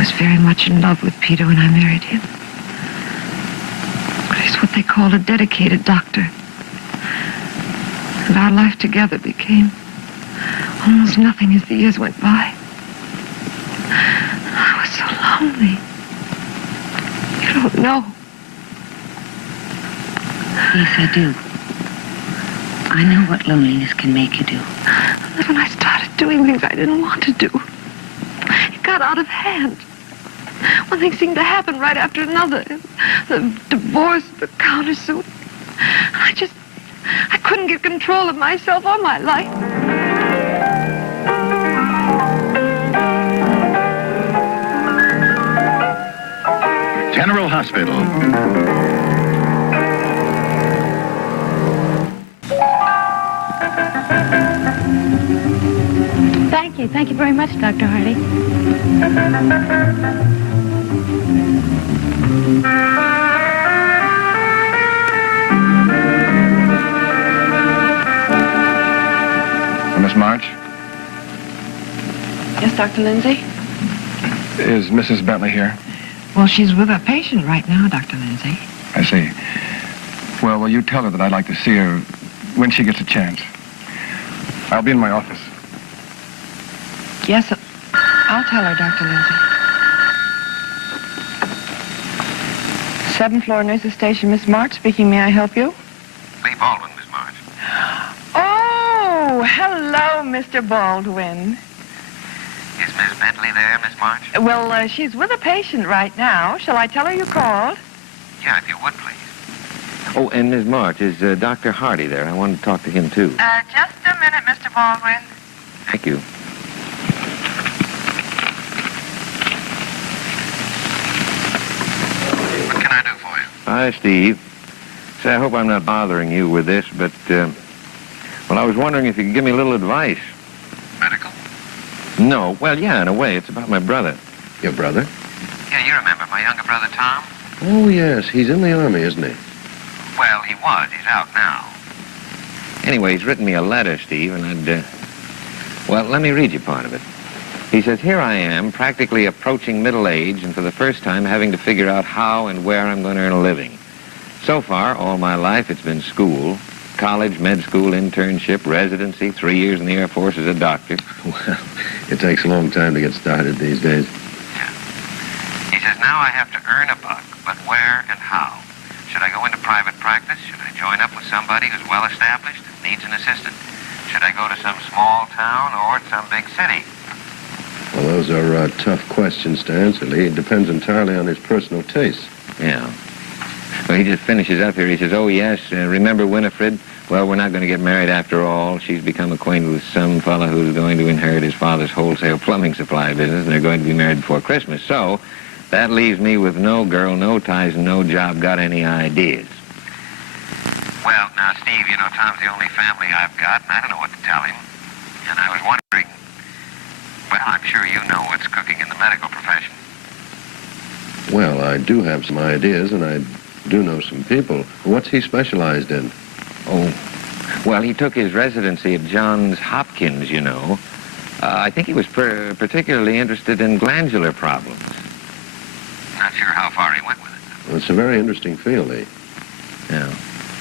was very much in love with Peter when I married him. But he's what they call a dedicated doctor. And our life together became almost nothing as the years went by. I was so lonely. You don't know. Yes, I do. I know what loneliness can make you do. And then when I started doing things I didn't want to do, it got out of hand. One thing seemed to happen right after another. The divorce, the countersuit. I couldn't get control of myself or my life. General Hospital. Thank you. Thank you very much, Dr. Hardy. Miss March? Yes, Dr. Lindsay? Is Mrs. Bentley here? Well, she's with a patient right now, Dr. Lindsay. I see. Well, will you tell her that I'd like to see her when she gets a chance? I'll be in my office. Yes, I'll tell her, Dr. Lindsay. 7th floor nurse's station, Miss March speaking. May I help you? Lee Baldwin, Miss March. Oh, hello, Mr. Baldwin. Is Miss Bentley there, Miss March? Well, she's with a patient right now. Shall I tell her you called? Yeah, if you would, please. Oh, and Ms. March, is Dr. Hardy there? I want to talk to him, too. Just a minute, Mr. Baldwin. Thank you. What can I do for you? Hi, Steve. Say, I hope I'm not bothering you with this, but, well, I was wondering if you could give me a little advice. Medical? No. Well, yeah, in a way. It's about my brother. Your brother? Yeah, you remember my younger brother, Tom? Oh, yes. He's in the Army, isn't he? Well, he was. He's out now. Anyway, he's written me a letter, Steve, and well, let me read you part of it. He says, here I am, practically approaching middle age, and for the first time having to figure out how and where I'm going to earn a living. So far, all my life, it's been school, college, med school, internship, residency, 3 years in the Air Force as a doctor. Well, it takes a long time to get started these days. Yeah. He says, now I have to earn a buck, but where and how? Should I go into private practice? Should I join up with somebody who's well-established and needs an assistant? Should I go to some small town or some big city? Well, those are tough questions to answer, Lee. It depends entirely on his personal taste. Yeah. Well, he just finishes up here. He says, oh, yes, remember Winifred? Well, we're not going to get married after all. She's become acquainted with some fella who's going to inherit his father's wholesale plumbing supply business, and they're going to be married before Christmas. So that leaves me with no girl, no ties, and no job. Got any ideas? Well, now, Steve, you know, Tom's the only family I've got, and I don't know what to tell him. And I was wondering, well, I'm sure you know what's cooking in the medical profession. Well, I do have some ideas, and I do know some people. What's he specialized in? Oh, well, he took his residency at Johns Hopkins, you know. I think he was particularly interested in glandular problems. Not sure how far he went with it. Well, it's a very interesting field, Lee. Yeah.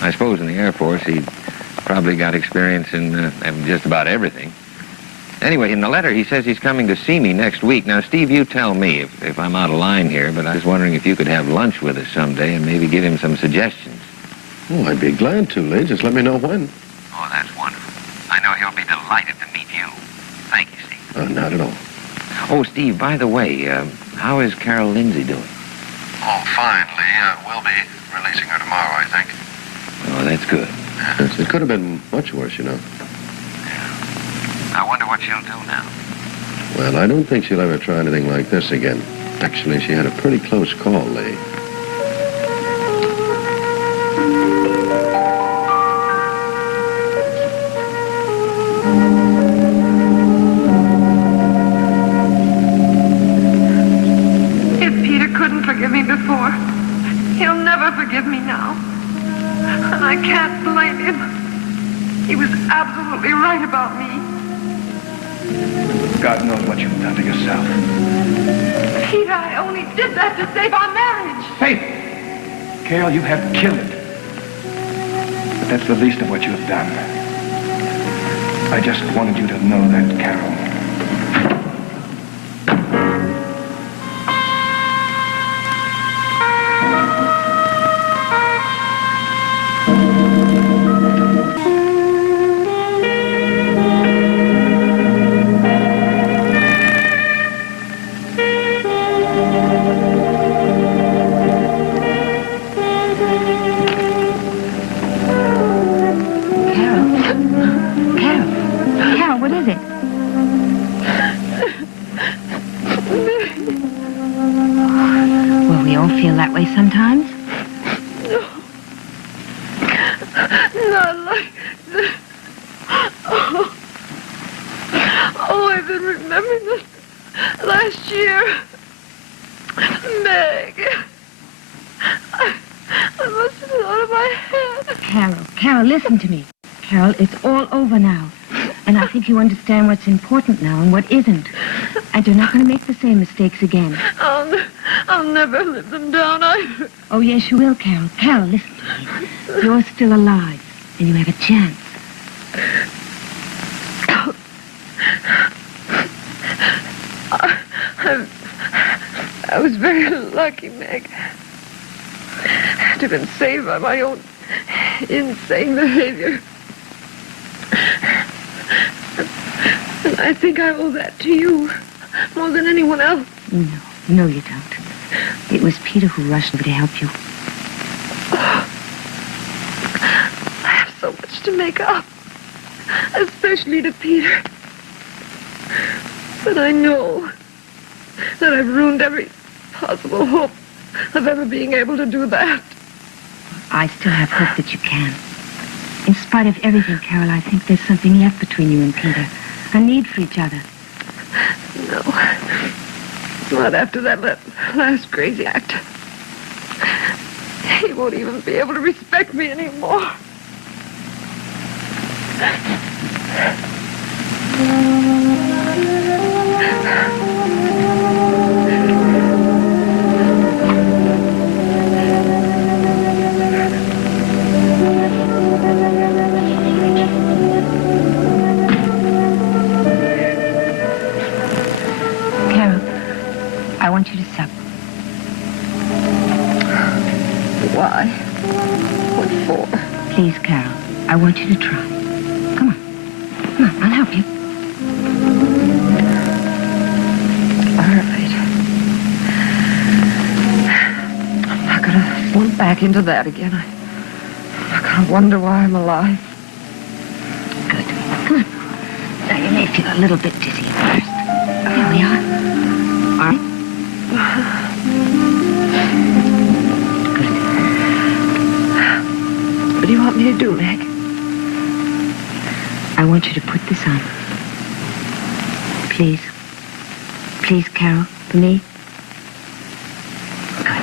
I suppose in the Air Force he probably got experience in just about everything. Anyway, in the letter he says he's coming to see me next week. Now, Steve, you tell me if I'm out of line here, but I was wondering if you could have lunch with us someday and maybe give him some suggestions. Oh, I'd be glad to, Lee. Just let me know when. Oh, that's wonderful. I know he'll be delighted to meet you. Thank you, Steve. Not at all. Oh, Steve, by the way, how is Carol Lindsay doing? Oh, fine, Lee. We'll be releasing her tomorrow, I think. Oh, that's good. Yes, it could have been much worse, you know. I wonder what she'll do now. Well, I don't think she'll ever try anything like this again. Actually, she had a pretty close call, Lee. If Peter couldn't forgive me before, he'll never forgive me now. And I can't blame him. He was absolutely right about me. God knows what you've done to yourself. Peter, I only did that to save our marriage. Faith! Carol, you have killed it. But that's the least of what you've done. I just wanted you to know that, Carol. Sometimes? No. Not like this. Oh, I've been remembering this last year. Meg. I must have been out of my head. Carol, listen to me. Carol, it's all over now. And I think you understand what's important now and what isn't. And you're not going to make the same mistakes again. I'll never live them down either. Oh, yes, you will, Carol. Carol, listen to me. You're still alive, and you have a chance. I was very lucky, Meg. To have been saved by my own insane behavior. And I think I owe that to you more than anyone else. No, you don't. It was Peter who rushed over to help you. I have so much to make up, especially to Peter. But I know that I've ruined every possible hope of ever being able to do that. I still have hope that you can. In spite of everything, Carol, I think there's something left between you and Peter. A need for each other. No. Not after that last crazy act. He won't even be able to respect me anymore. I want you to sup. Why? What for? Please, Carol, I want you to try. Come on. Come on, I'll help you. All right. I'm not going to slump back into that again. I'm not going to wonder why I'm alive. Good. Come on. Now, you may feel a little bit dizzy at first. There we are. All right. Good. What do you want me to do, Meg? I want you to put this on. Please. Please, Carol, for me. Good.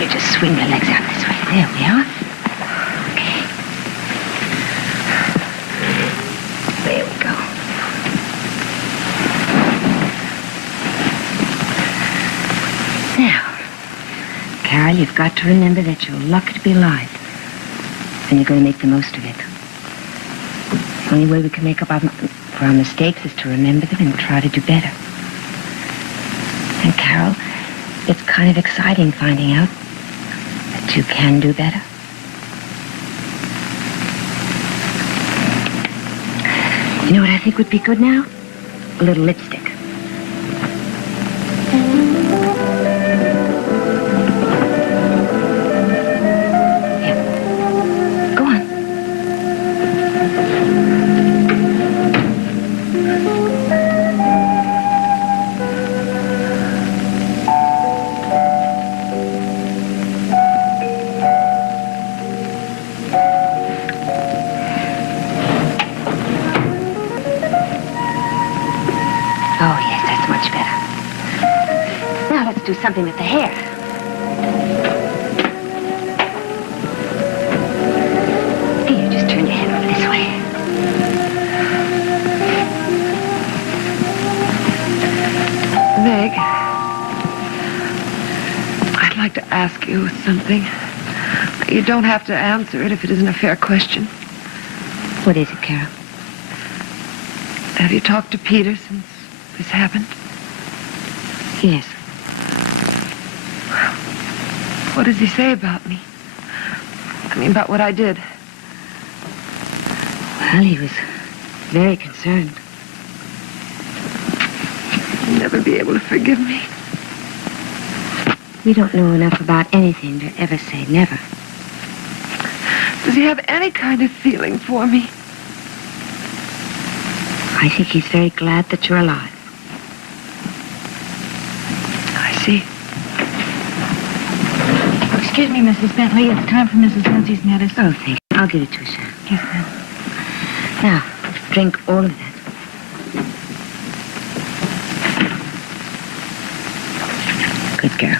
You just swing your legs out this way. There we are. Okay. There we go. Now, Carol, you've got to remember that you're lucky to be alive. And you're going to make the most of it. The only way we can make up for our mistakes is to remember them and try to do better. And Carol, it's kind of exciting finding out that you can do better. You know what I think would be good now? A little lipstick. Do something with the hair. Here, just turn your head over this way. like to ask you something. You don't have to answer it if it isn't a fair question. What is it, Carol? Have you talked to Peter since this happened? Yes. What does he say about me? I mean, about what I did. Well, he was very concerned. He'll never be able to forgive me. We don't know enough about anything to ever say never. Does he have any kind of feeling for me? I think he's very glad that you're alive. I see. Excuse me, Mrs. Bentley. It's time for Mrs. Lindsay's medicine. Oh, thank you. I'll give it to you, Sam. Yes, ma'am. Now, drink all of that. Good girl.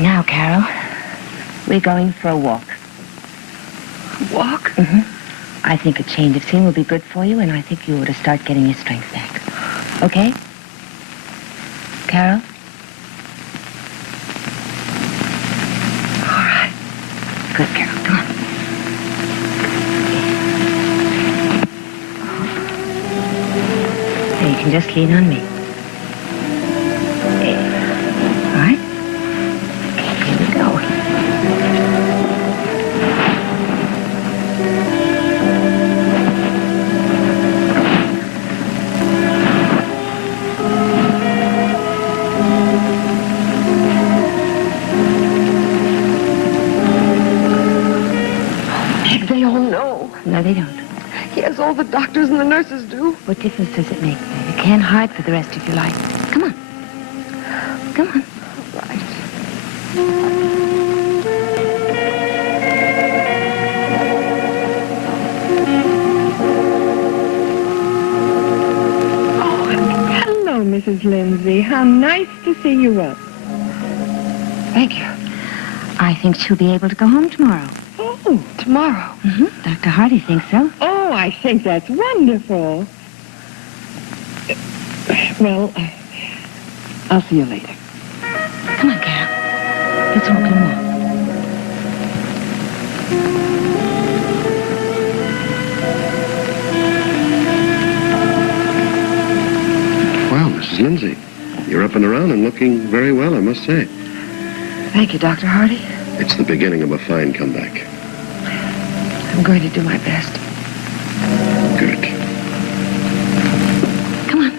Now, Carol, we're going for a walk. Walk? Mm-hmm. I think a change of scene will be good for you, and I think you ought to start getting your strength back. Okay? Carol? All right. Good girl. Come on. Now you can just lean on me. All right? Here we go. They all know. No, they don't. He has all the doctors and the nurses do. What difference does it make? You can't hide for the rest of your life. Come on. Come on. Right. Oh, hello, Mrs. Lindsay. How nice to see you up. Thank you. I think she'll be able to go home tomorrow. Oh, Tomorrow. Mm-hmm. Dr. Hardy thinks so. oh, I think that's wonderful. Well, I'll see you later. Come on, Carol. Let's walk in more. Well, Mrs. Lindsay, you're up and around and looking very well, I must say. Thank you, Dr. Hardy. It's the beginning of a fine comeback. I'm going to do my best. Good. Come on.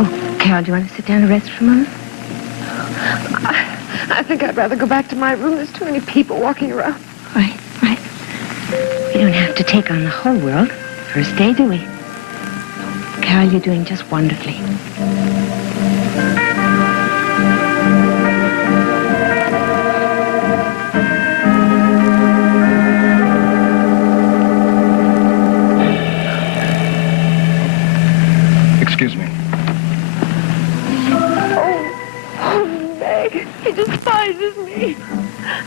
Oh, Carol, do you want to sit down and rest for a moment? I think I'd rather go back to my room. There's too many people walking around. Right, right. We don't have to take on the whole world. First day, do we? Carol, you're doing just wonderfully. Excuse me. Oh, Meg. He despises me.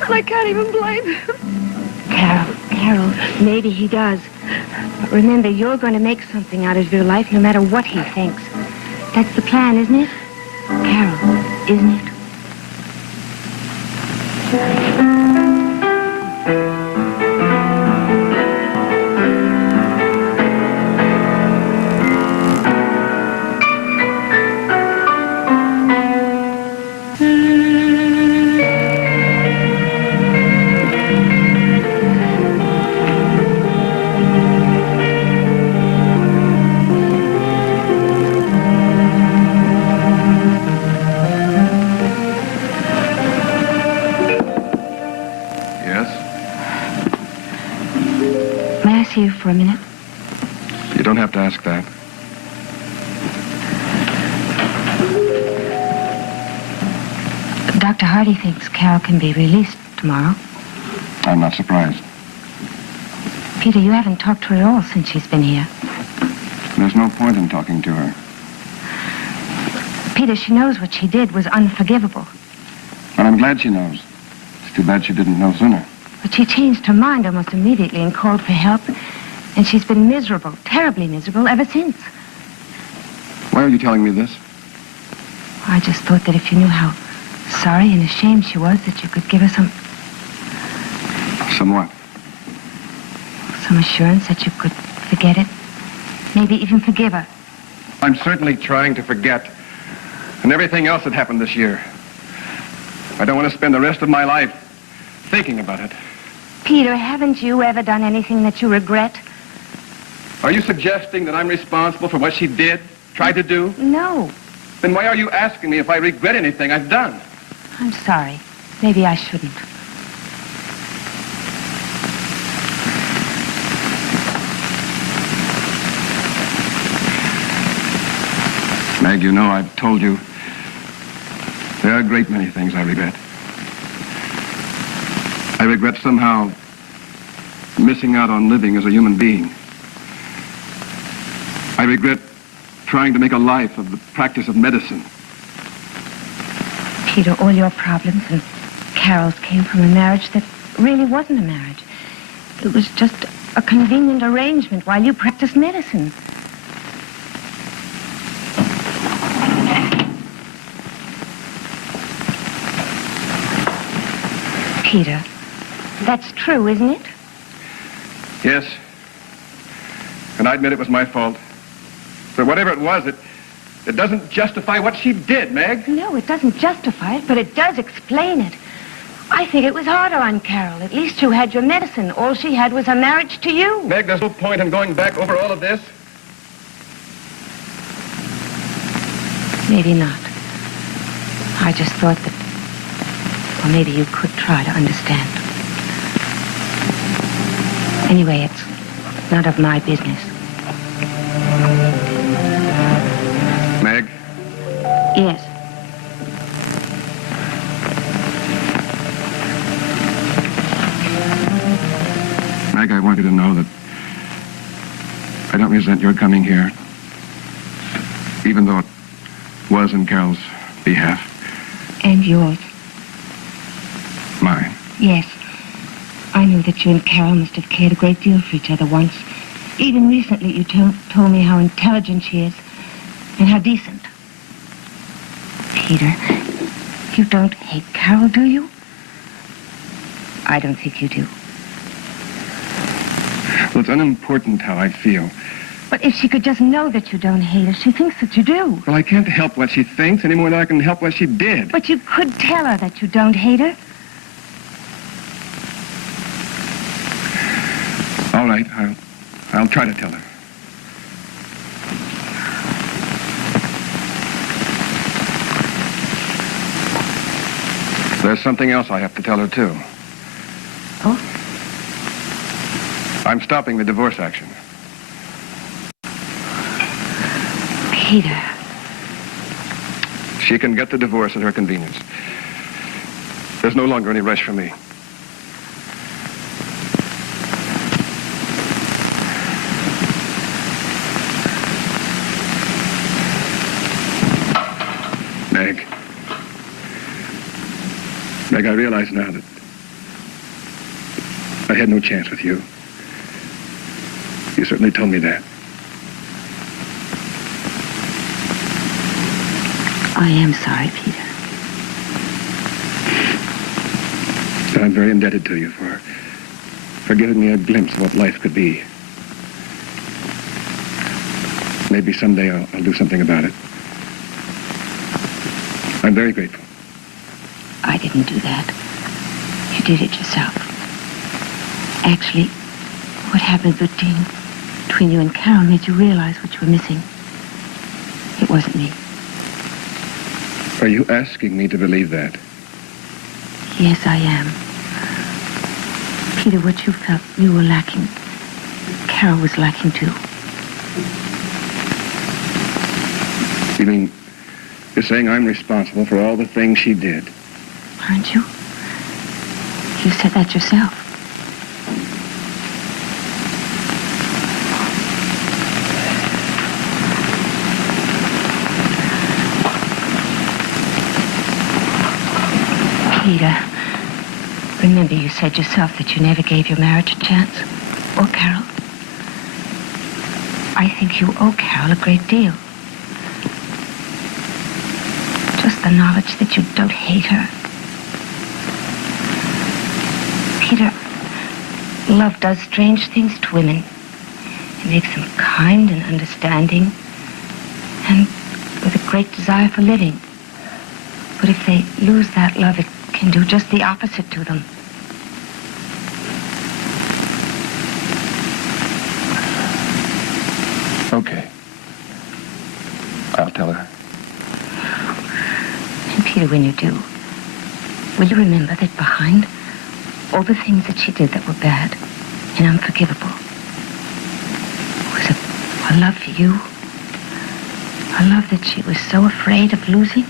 And I can't even blame him. Carol, maybe he does. But remember, you're going to make something out of your life no matter what he thinks. That's the plan, isn't it? Carol, isn't it? Yes? May I see you for a minute? You don't have to ask that. Dr. Hardy thinks Carol can be released tomorrow. I'm not surprised. Peter, you haven't talked to her at all since she's been here. There's no point in talking to her. Peter, she knows what she did was unforgivable. And I'm glad she knows. It's too bad she didn't know sooner. But she changed her mind almost immediately and called for help. And she's been miserable, terribly miserable, ever since. Why are you telling me this? I just thought that if you knew how sorry and ashamed she was, that you could give her some Somewhat. assurance that you could forget it. Maybe even forgive her. I'm certainly trying to forget. And everything else that happened this year. I don't want to spend the rest of my life thinking about it. Peter, haven't you ever done anything that you regret? Are you suggesting that I'm responsible for what she did, tried to do? No. Then why are you asking me if I regret anything I've done? I'm sorry. Maybe I shouldn't. Meg, you know I've told you there are a great many things I regret. I regret somehow missing out on living as a human being. I regret trying to make a life of the practice of medicine. Peter, all your problems and Carol's came from a marriage that really wasn't a marriage. It was just a convenient arrangement while you practiced medicine. Peter, that's true, isn't it? Yes. And I admit it was my fault. But whatever it was, it doesn't justify what she did, Meg. No, it doesn't justify it, but it does explain it. I think it was harder on Carol. At least you had your medicine. All she had was her marriage to you. Meg, there's no point in going back over all of this. Maybe not. I just thought that, well, maybe you could try to understand. Anyway, it's none of my business. Meg? Yes. Meg, I want you to know that I don't resent your coming here, even though it was in Carol's behalf. And yours. Mine. Yes. I knew that you and Carol must have cared a great deal for each other once. Even recently, you told me how intelligent she is and how decent. Peter, you don't hate Carol, do you? I don't think you do. Well, it's unimportant how I feel. But if she could just know that you don't hate her, she thinks that you do. Well, I can't help what she thinks any more than I can help what she did. But you could tell her that you don't hate her. All right, I'll try to tell her. There's something else I have to tell her, too. Oh? I'm stopping the divorce action. Peter. She can get the divorce at her convenience. There's no longer any rush for me. Meg, I realize now that I had no chance with you. You certainly told me that. I am sorry, Peter. And I'm very indebted to you for giving me a glimpse of what life could be. Maybe someday I'll do something about it. I'm very grateful. I didn't do that. You did it yourself. Actually, what happened between you and Carol made you realize what you were missing. It wasn't me. Are you asking me to believe that? Yes, I am. Peter, what you felt you were lacking, Carol was lacking too. You mean you're saying I'm responsible for all the things she did? Aren't you? You said that yourself. Peter, remember you said yourself that you never gave your marriage a chance? Or Carol? I think you owe Carol a great deal. Just the knowledge that you don't hate her. Peter, love does strange things to women. It makes them kind and understanding and with a great desire for living. But if they lose that love, it can do just the opposite to them. Okay. I'll tell her. And Peter, when you do, will you remember that behind all the things that she did that were bad and unforgivable was a love for you? A love that she was so afraid of losing?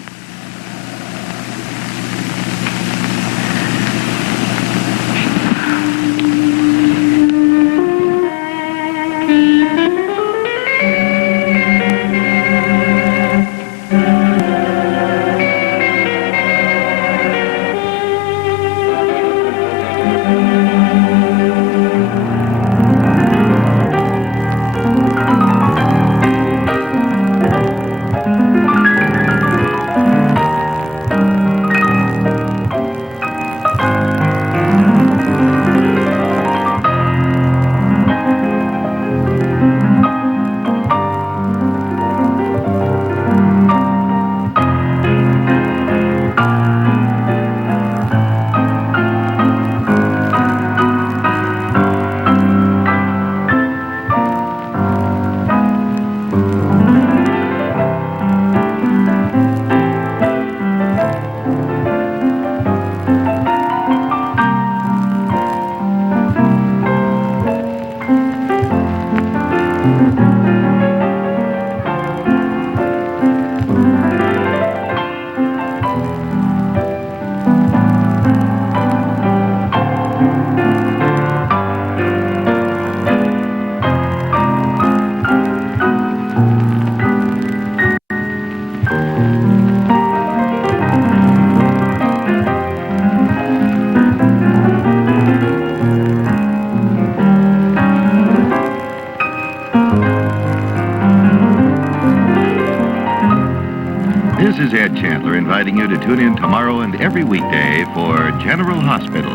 This is Ed Chandler inviting you to tune in tomorrow and every weekday for General Hospital.